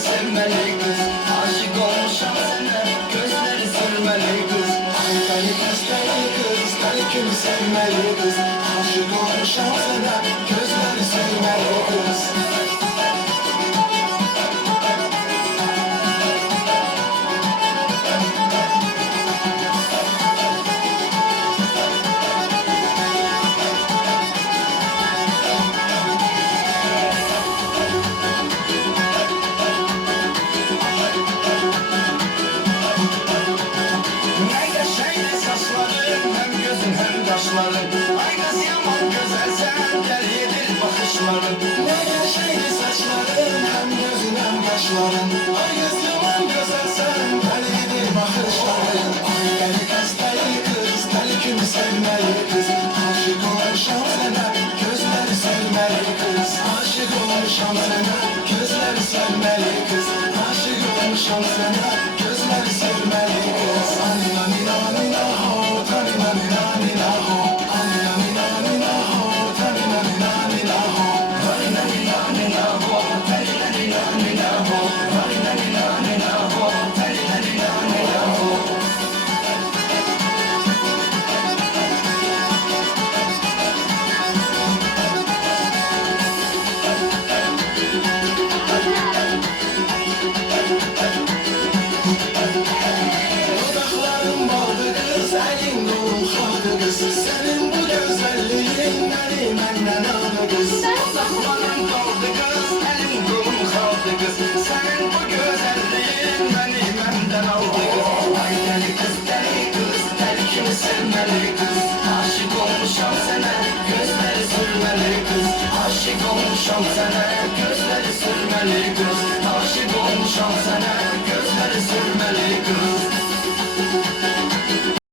sevmeli kız. Aşık olmuşam sana, gözleri sürmeli kız. Ay deli kız, deli kız, deli kimi sevmeli kız. Aşık olmuşam sana, gözleri sürmeli kız. Ay kız yaman güzelsen delidir bakışların. Ne yaşaydı saçların, hem gözün hem kaşların. Ay kız yaman güzelsen delidir bakışların. Ay deli kız, deli kız, deli kimi sevmeli kız. Aşık olmuşam sana, gözleri sevmeli kız. Aşık olmuşam sana, gözleri sevmeli kız. Aşık olmuşam sana, gözleri sevmeli kız. Anina nina nina ho, tanina nina nina ho. Senin bu güzelliğin beni benden aldı kız. Dudakların doldu kız, elin kolun kaldı kız. Senin bu güzelliğin beni benden aldı kız. Ay deli kız, deli kız, deli kimi sevmeli kız. Aşık olmuşam sana, gözleri sürmeli kız. Aşık olmuşam sana, gözleri sürmeli kız. Aşık olmuşam sana, gözleri sürmeli kız.